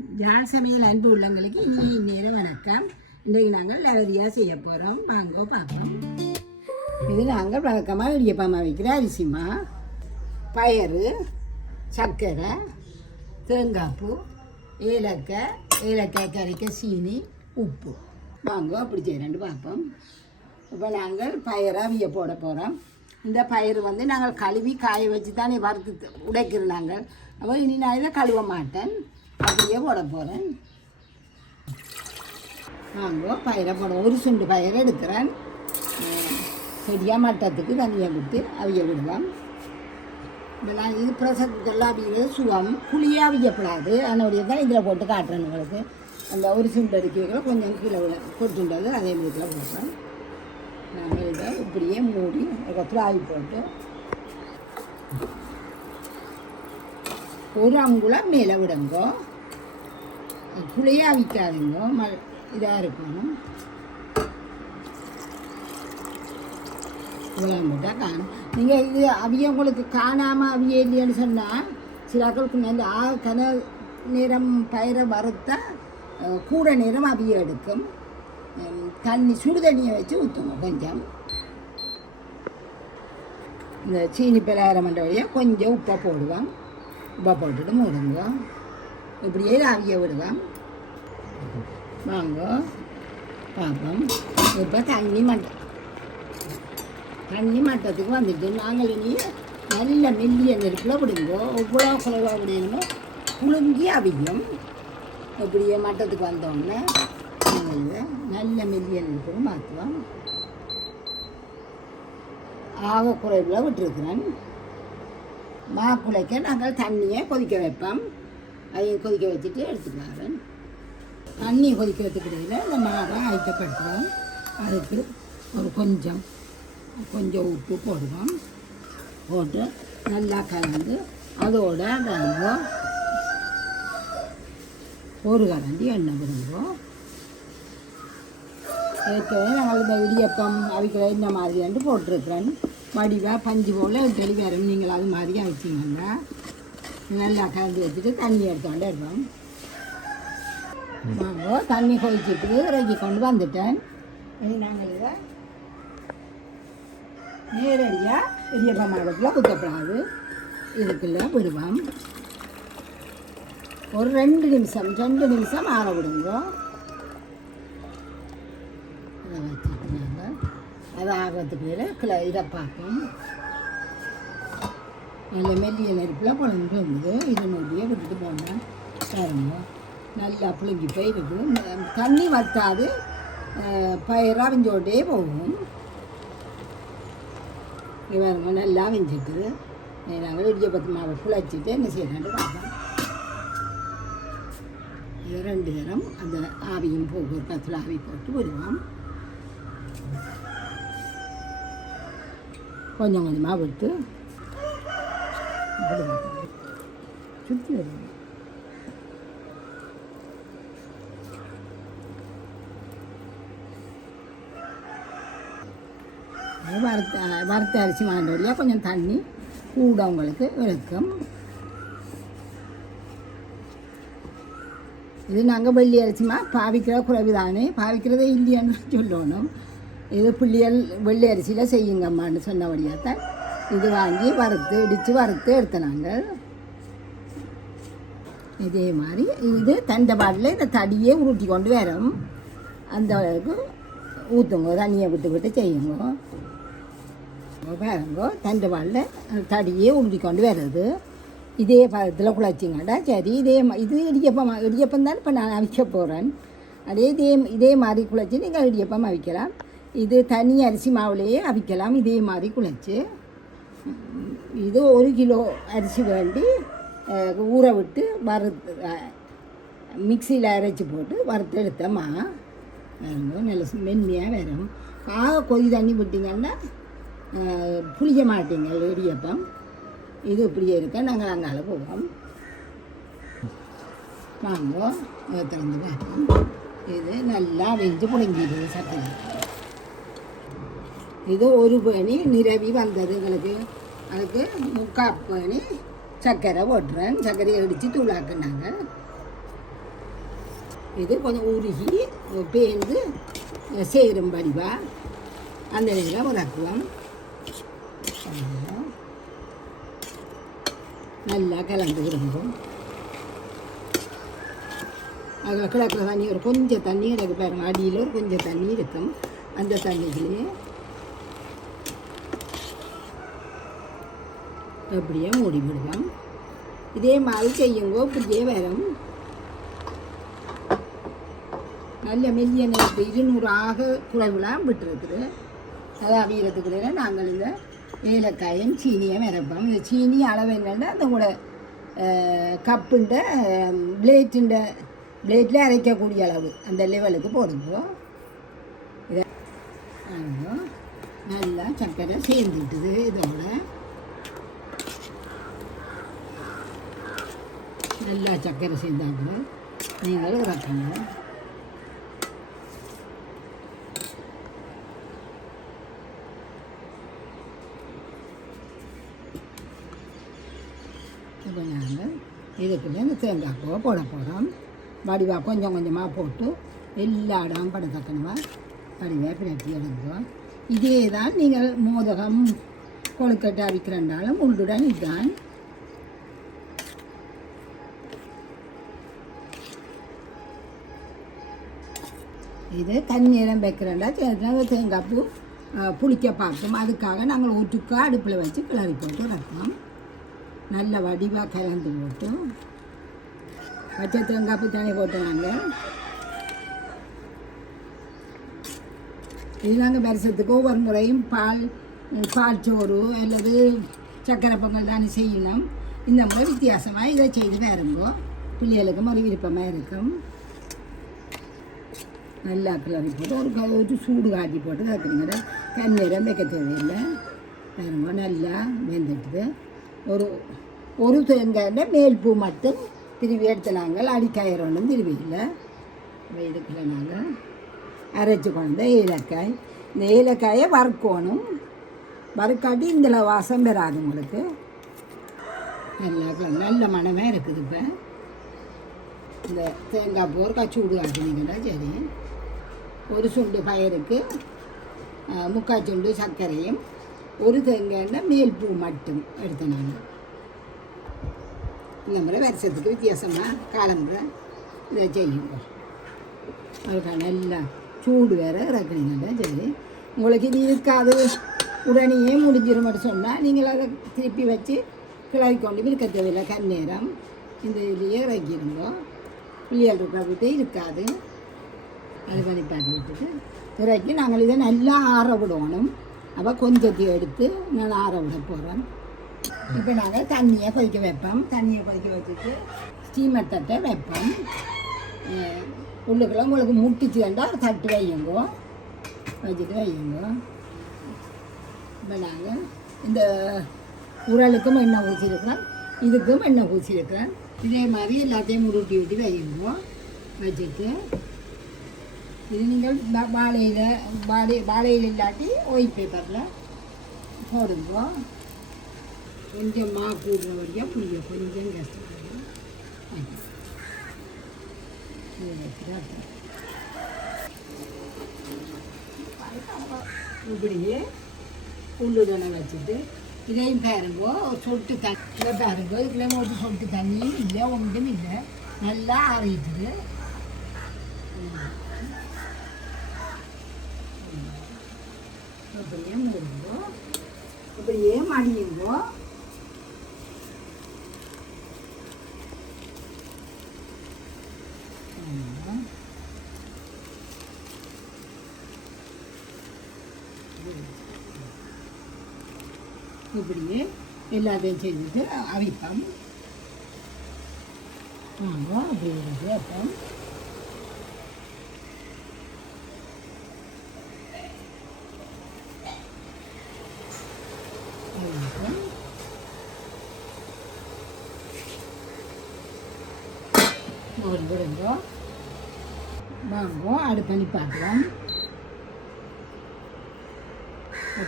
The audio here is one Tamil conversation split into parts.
யாழ் சமையல் அன்பு உள்ளவங்களுக்கு இனி நேரம் வணக்கம். இன்றைக்கு நாங்கள் லவரியாக செய்ய போகிறோம். வாங்க பார்ப்போம். இது நாங்கள் வழக்கமாக இடியப்பமாக வைக்கிற அரிசிமா, பயறு, சர்க்கரை, தேங்காய்ப்பூ, ஏலக்காய் கரைக்க சீனி, உப்பு. வாங்க அப்படி செய்யறேன்னு பார்ப்போம். இப்போ நாங்கள் பயரை அவிய போட போகிறோம். இந்த பயிர் நாங்கள் கழுவி காய வச்சு தான் வறுத்து உடைக்கிறோம் நாங்கள். அப்போ இனி நான் இதை கழுவ மாட்டேன், அப்படியே போட போகிறேன். வாங்க பயிரை போட ஒரு சுண்டு பயிரை எடுக்கிறேன். சரியாக மட்டத்துக்கு தண்ணியை விட்டு அவிய விடுவோம். இப்போ நான் இது பிரசத்துக்கெல்லாம் அவியது சுவம் புளியாக அவியப்படாது. அதனுடைய தான் இதில் போட்டு காட்டுறேன் உங்களுக்கு. அந்த ஒரு சுண்டு அடிக்கிறதுல கொஞ்சம் கீழே கொட்டுண்டது அதே இதில் போடுறேன். நாங்கள் இதை இப்படியே மூடி அதுக்கப்புறம் ஆவி போட்டு ஒரு அங்குலம் மேலே விடுங்கோ. புளியாக விற்காதுங்கோ, இதாக இருக்கணும். போட்டால் காணும். நீங்கள் இது அவிய உங்களுக்கு காணாமல் அவிய இல்லைன்னு சொன்னால் சிலாக்களுக்கு நல்ல கன நேரம் பயிரை வறுத்தா கூட நேரம் அவிய எடுக்கும். தண்ணி சுடு தண்ணியை வச்சு ஊற்றுங்க. கொஞ்சம் இந்த சீனி பலகாரம் பண்ணுற வழியாக கொஞ்சம் உப்பை போடுவோம். உப்பை போட்டுட்டு மூடுங்க. இப்படியே அவிய விடுவோம். வாங்க பார்ப்போம். இப்போ தண்ணி மட்டத்துக்கு வந்துட்டு நாங்கள் இனி நல்ல மெல்லிய நெருப்பில் விடுங்க. எவ்வளோ குறைவாக விடணுமோ புழுங்கி அவியும். இப்படியே மட்டத்துக்கு வந்தோடனே நாங்கள் இதை நல்ல மெல்லிய நெருப்புக்கு மாற்றுவோம். ஆக குறைவில் விட்டுருக்குறேன். மாக்குலைக்க நாங்கள் தண்ணியை கொதிக்க வைப்போம். அதையும் கொதிக்க வச்சுட்டு எடுத்துக்குவாரன். தண்ணி கொதிக்க வைத்துக்கிடையில் இந்த மாவை ஐக்கப்படுத்துவோம். அதுக்கு ஒரு கொஞ்சம் உப்பு போடுவோம். போட்டு நல்லா கலந்து அதோட நாங்கள் ஒரு கரண்டி எண்ணெய் விடுவோம். ஏற்கனவே நாங்கள் இந்த இடியப்பம் அவிக்கிற இந்த மாதிரி போட்டிருக்கிறேன். வடிவாக பஞ்சு போல் தெளி வரும். நீங்கள் அது மாதிரி அவிச்சிங்கன்னா நல்லா கலந்து வச்சுட்டு தண்ணி எடுத்துக்கொண்டு எடுப்போம். நாங்கள் தண்ணி கொதிச்சுட்டு இறக்கி கொண்டு வந்துட்டேன். இது நாங்கள் இதை நேரடியாக இடியப்பம் மாவட்டத்தில் குத்தப்படாது. இதுக்குள்ள விடுவோம். ஒரு 2 நிமிஷம் ஆற விடுங்க. அதை வச்சுக்கிறாங்க. அதை ஆகிறதுக்குள்ள இதை பார்ப்போம். நல்ல மெல்லிய நெருப்பில் புழங்கு இருந்தது. இது நொடியை விட்டுட்டு போனேன். பாருங்க நல்லா புழுங்கி போயிருக்கு. தண்ணி வற்றாது, பயிர் அவிஞ்சோட்டே போகும். இவங்க நல்லா அவிஞ்சிட்டுது. நாங்கள் இடியப்பத்து மாவை குழைச்சிட்டு என்ன செய்யலான்னு பார்ப்போம். இது 2 தரம் அந்த ஆவியும் போக ஒரு 10 ஆவி போட்டு விடுவோம். கொஞ்சம் கொஞ்சமாக விட்டு சுற்றி வருவோம். வறுத்த அரிசி வாங்கினா கொஞ்சம் தண்ணி கூட உங்களுக்கு இழுக்கும். இது நாங்கள் வெள்ளி அரிசிமா பாவிக்கிற குறைவு தானே, பாவிக்கிறதே இல்லையான்னு சொல்லணும். இது பிள்ளைகள் வெள்ளி அரிசியில் செய்யுங்கம்மான்னு சொன்னபடியாக தான் இது வாங்கி இடித்து எடுத்த நாங்கள். இதே மாதிரி இது தண்டை இந்த தடியே உருட்டி கொண்டு வரோம். அந்த அளவுக்கு ஊற்றுங்க, தண்ணியை விட்டு செய்யுங்க. பாருங்க தண்டை தடியே உருட்டி கொண்டு வருது. இதே பதத்தில் குழைச்சிங்கடா சரி. இது இடியப்பம் தான் இப்போ நான் அவிக்க போகிறேன். இதே மாதிரி குழைச்சி நீங்கள் இடியப்பம் அவிக்கலாம். இது தனி அரிசி மாவுலேயே அவிக்கலாம். இதே மாதிரி குழைச்சி இது 1 கிலோ அரிசி வேண்டி ஊற விட்டு மிக்சியில் அரைச்சி போட்டு வறுத்து எடுத்தோம்மா. நல்ல மென்மையாக வரும். கொதி தண்ணி விட்டிங்கன்னா புளிய மாட்டீங்க இடியப்பம். இது இப்படியே இருக்க நாங்கள் அங்கால போவோம். வாங்க திறந்து பார்ப்போம். இது நல்லா வெஞ்சு புழுங்கிடுது சக்கரை. இது ஒரு பேணி நிரவி வந்தது எங்களுக்கு. அதுக்கு 3/4 பேணி சர்க்கரை போட்டுறேன். சர்க்கரையை அடித்து தூளாக்குனாங்க. இது கொஞ்சம் உருகி பேர்ந்து சேரும் வடிவா அந்த நேரம் இறக்குவோம். நல்லா கலந்து விடுவோம். அதில் கிடக்கிற தண்ணி ஒரு கொஞ்சம் தண்ணி கிடக்கு பாருங்க, அடியில் ஒரு கொஞ்சம் தண்ணி இருக்கும். அந்த தண்ணிக்குள்ளேயே அப்படியே மூடி விடுவோம். இதே மாதிரி செய்யுங்கோ, இப்படியே வரும். நல்ல மெல்லிய நேரத்து 200 ஆக குறைவுலாம் விட்டுருக்குது. அது அவியறதுக்குள்ள நாங்கள் இந்த ஏலக்காயும் சீனியும் இறப்போம். இந்த சீனி அளவு என்னென்னா அந்த கூட கப்புண்ட பிளேட்டில் அரைக்கக்கூடிய அளவு அந்த லெவலுக்கு போடுவோம். இதை நல்லா சர்க்கரை சேர்ந்துட்டுது. இதோட நல்லா சர்க்கரை சேர்ந்தாங்க நீங்களும் இறக்குங்க. இப்போ நாங்கள் இதுக்குள்ளே இந்த தேங்காய் பூவை போட போகிறோம். வடிவாக கொஞ்சம் கொஞ்சமாக போட்டு எல்லா இடம் படத்தக்கணுமா வடிவாக பிரட்டி எடுக்கிறோம். இதே தான் நீங்கள் மோதகம் கொழுக்கட்டை அவிக்கிறனாலும் உள்ளுடன் இதுதான். இது தண்ணீரம் வைக்கிறேன்டா தேங்காய் பூ புளிக்க பார்க்கும். அதுக்காக நாங்கள் ஒட்டுக்கா அடுப்பில் வச்சு கிளறி போட்டு ரத்தம் நல்ல வடிவாக கலந்து போட்டு பச்சை தேங்காய் பூ தண்ணி போட்டு நாங்கள் இது நாங்கள் வருஷத்துக்கு ஒவ்வொரு முறையும் பால் சோறு அல்லது சக்கரை பொங்கல் தானே செய்யணும். இந்த முறை வித்தியாசமாக இதை செய்து வேறுங்கோ பிள்ளைகளுக்கும் ஒரு விருப்பமாக இருக்கும். நல்லா கிளறி போட்டு ஒரு சூடு காட்டி போட்டு கற்றுறீங்க. கண்ணீரம் வைக்க தேவையில்லை. வேறுங்க நல்லா வெந்துட்டுது. ஒரு தேங்காய்ல மேல் பூ மட்டும் திருவி எடுத்து நாங்கள் அடிக்காயிரம் திருவி இல்லை. இதுக்குள்ள நாங்கள் அரைச்சி கொண்டு ஏலக்காய், இந்த ஏலக்காயை வறுக்கணும். வறுக்காட்டி இதில் வாசம் பெறாது உங்களுக்கு. நல்ல மனமாக இருக்குது. இப்போ இந்த தேங்காய் பூ கச்சூடு காட்டினீங்கன்னா சரி. ஒரு சுண்டு பயிருக்கு 3/4 சுண்டு சர்க்கரையும் ஒரு தேங்காயில் மேல் பூ மட்டும் எடுத்தேன் நான். இந்த முறை வருஷத்துக்கு வித்தியாசமாக காலம்புரை இதை செய்யுங்க. அதுக்காக நல்லா சூடு வேறு இறக்குனீங்கன்னா சரி. உங்களுக்கு இது இருக்காது உடனே முடிஞ்சிடும் மட்டும் சொன்னால் நீங்கள் அதை திருப்பி வச்சு கிளறி கொண்டு இருக்க தேவையில்லை. கண்ணேரம் இந்த இதுலேயே இறக்கிடுங்க. பிள்ளைகள் இருக்கிற விட்டு இருக்காது. அது பண்ணி பாக்கி விட்டுட்டு இறக்கி நாங்கள் இதை நல்லா ஆற விடணும். அப்போ கொஞ்சத்தை எடுத்து நான் ஆற விட போகிறேன். இப்போ நாங்கள் தண்ணியை கொதிக்க வைப்போம். தண்ணியை கொதிக்க வச்சுட்டு ஸ்டீமர் தட்டை வைப்போம். உள்ளுக்குள்ள உங்களுக்கு முட்டிச்சு வேண்டாம் தட்டு வையுங்கோ, வச்சுட்டு வையுங்கோ. இப்போ நாங்கள் இந்த உரலுக்கும் எண்ணெய் ஊற்றிருக்கிறேன், இதுக்கும் எண்ணெய் ஊற்றிருக்கிறேன். இதே மாதிரி எல்லாத்தையும் உருட்டி விட்டு வையுங்கோ. வச்சுட்டு இது நீங்கள் வாழையில் இல்லாட்டி ஒயிட் பேப்பரில் போடுங்கோ. கொஞ்சம் மா கூடுற வரைக்கும் புளிய கொஞ்சம் கஷ்டப்படும். இப்படியே உள்ளுடனை வச்சுட்டு இதையும் பாருங்கோ. சொட்டு தண்ணி பாருங்கோ. இதுக்குள்ளே ஒரு சொட்டு தண்ணியும் இல்லை, ஒன்றும் இல்லை. நல்லா ஆறிட்டுது. அப்படியே மூடுங்கோ, அப்படியே மடியுங்கோ. இப்படியே எல்லாத்தையும் செஞ்சுட்டு அவிப்போம். வாங்க அப்படி வைப்போம். விடுங்கோ. வாங்கோ அடுப்பணி பார்க்கலாம்.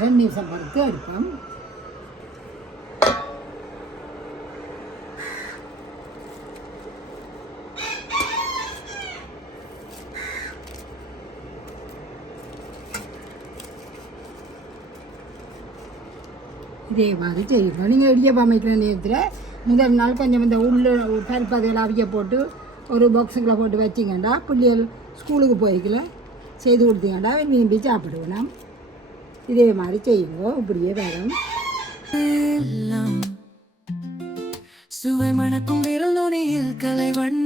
2 நிமிஷம் பொறுத்து எடுப்போம். இதே மாதிரி செய்யணும். நீங்கள் இடியப்பம் அமைக்கிற நேரத்தில் முதல் நாள் கொஞ்சம் இந்த பருப்பு அதெல்லாம் அவிய போட்டு ஒரு பாக்ஸுங்களை போட்டு வச்சிங்கண்டா பிள்ளைகள் ஸ்கூலுக்கு போய்க்கல செய்து கொடுத்தீங்கண்டா விரும்பி சாப்பிடுவோம். இதே மாதிரி செய்யுங்க, இப்படியே வரும். சுவை மணக்கும் விரல் நுனியில் கலைவண்ண